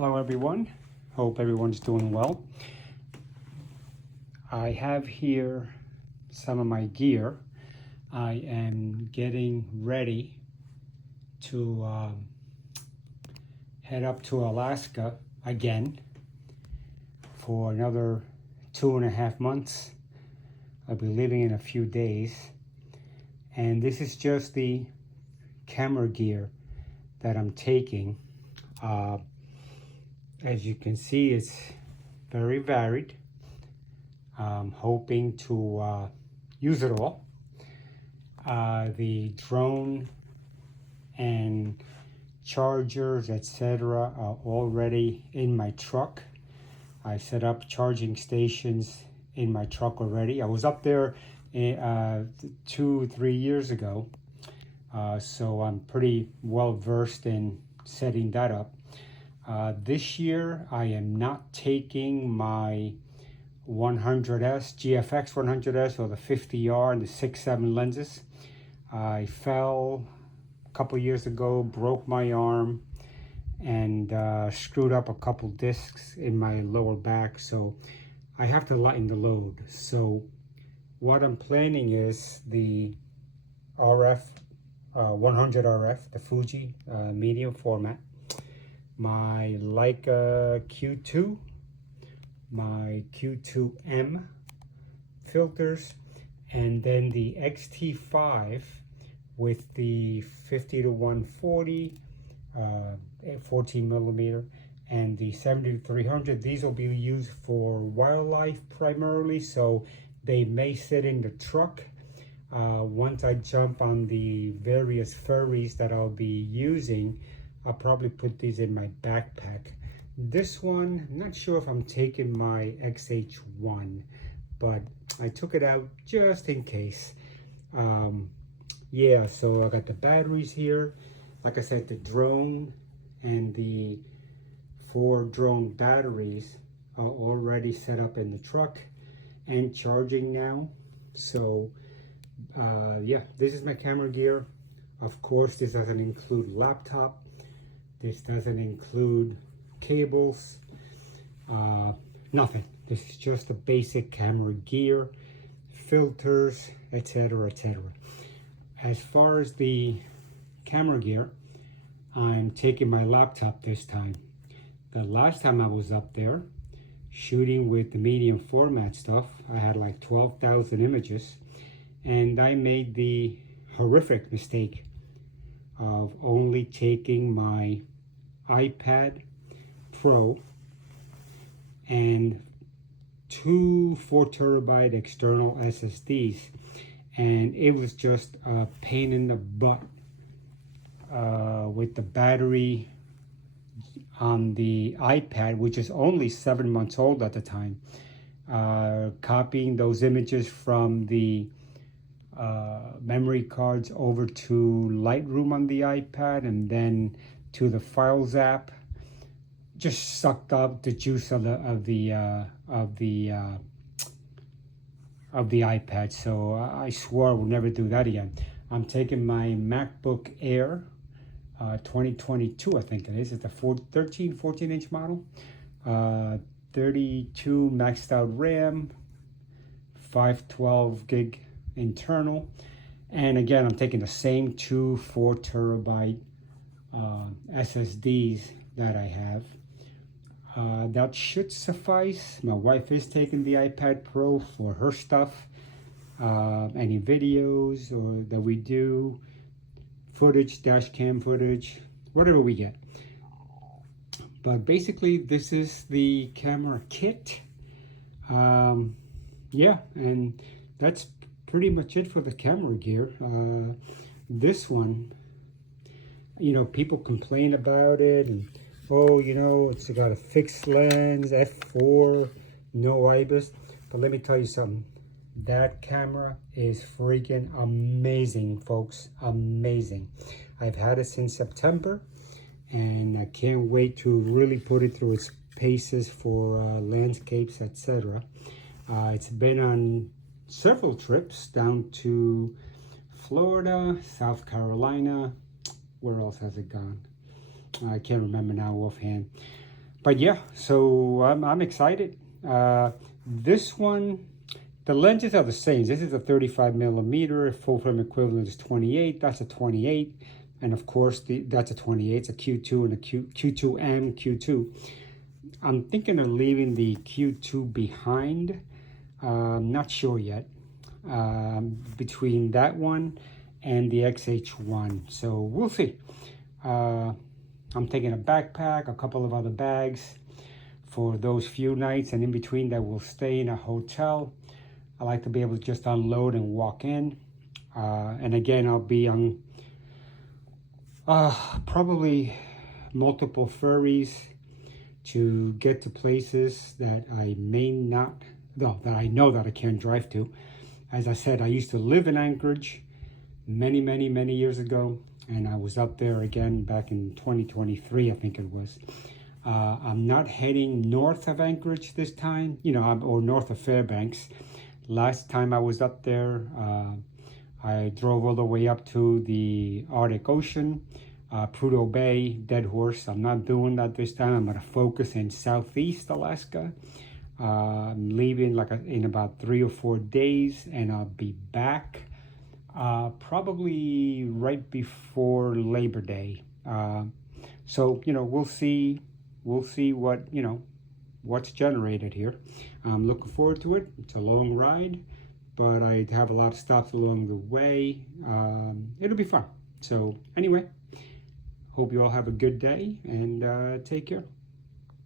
Hello everyone, hope everyone's doing well. I have here some of my gear. I am getting ready to head up to Alaska again for another 2.5 months. I'll be leaving in a few days, and this is just the camera gear that I'm taking. As you can see, it's very varied. I'm hoping to use it all. The drone and chargers, etc., are already in my truck. I set up charging stations in my truck already. I was up there 2-3 years ago, so I'm pretty well versed in setting that up. This year, I am not taking my 100S, GFX 100S, or the 50R and the 6.7 lenses. I fell a couple years ago, broke my arm, and screwed up a couple discs in my lower back, so I have to lighten the load. So what I'm planning is the RF, 100 RF, the Fuji medium format, my Leica Q2, my Q2M filters, and then the X-T5 with the 50-140, 14 millimeter, and the 70-300. These will be used for wildlife primarily, so they may sit in the truck. Once I jump on the various furries that I'll be using, I'll probably put these in my backpack. This one, I'm not sure if I'm taking my XH1, but I took it out just in case. Yeah, so I got the batteries here. Like I said, the drone and the 4 drone batteries are already set up in the truck and charging now. So yeah, this is my camera gear. Of course, this doesn't include laptop. This doesn't include cables, nothing. This is just the basic camera gear, filters, etc., etc. As far as the camera gear, I'm taking my laptop this time. The last time I was up there shooting with the medium format stuff, I had like 12,000 images, and I made the horrific mistake of only taking my iPad Pro and 2 4-terabyte external SSDs, and it was just a pain in the butt with the battery on the iPad, which is only 7 months old at the time, copying those images from the memory cards over to Lightroom on the iPad and then to the Files app, just sucked up the juice of the iPad. So I swore I would never do that again. I'm taking my MacBook Air 2022, I think it is. It's a 14-inch model, 32 maxed out RAM, 512 gig internal, and again I'm taking the same 2 4-terabyte SSDs that I have. That should suffice. My wife is taking the iPad Pro for her stuff, any videos or that we do, footage, dash cam footage, whatever we get. But basically this is the camera kit. Yeah, and that's pretty much it for the camera gear. This one, you know, people complain about it, and oh, you know, it's got a fixed lens, f4, no IBIS. But let me tell you something. That camera is freaking amazing, folks. Amazing. I've had it since September, and I can't wait to really put it through its paces for landscapes, etc. It's been on several trips down to Florida, South Carolina. Where else has it gone? I can't remember now offhand. But yeah, so I'm excited. This one, the lenses are the same. This is a 35 millimeter. Full frame equivalent is 28. That's a 28. And of course, that's a 28. It's a Q2 and a Q2M, Q2. I'm thinking of leaving the Q2 behind. Not sure yet. Between that one and the XH1. So we'll see. I'm taking a backpack, a couple of other bags for those few nights, and in between that we'll stay in a hotel. I like to be able to just unload and walk in. And again, I'll be on probably multiple ferries to get to places that I may not, no, that I know that I can't drive to. As I said, I used to live in Anchorage many years ago, and I was up there again back in 2023, I think it was. I'm not heading north of Anchorage this time, or north of Fairbanks. Last time I was up there, I drove all the way up to the Arctic Ocean, Prudhoe Bay, Dead Horse. I'm not doing that this time. I'm going to focus in Southeast Alaska. I'm leaving in about 3 or 4 days, and I'll be back probably right before Labor Day. So we'll see what what's generated here. I'm looking forward to it. It's a long ride, but I have a lot of stops along the way. It'll be fun. So anyway, hope you all have a good day, and take care.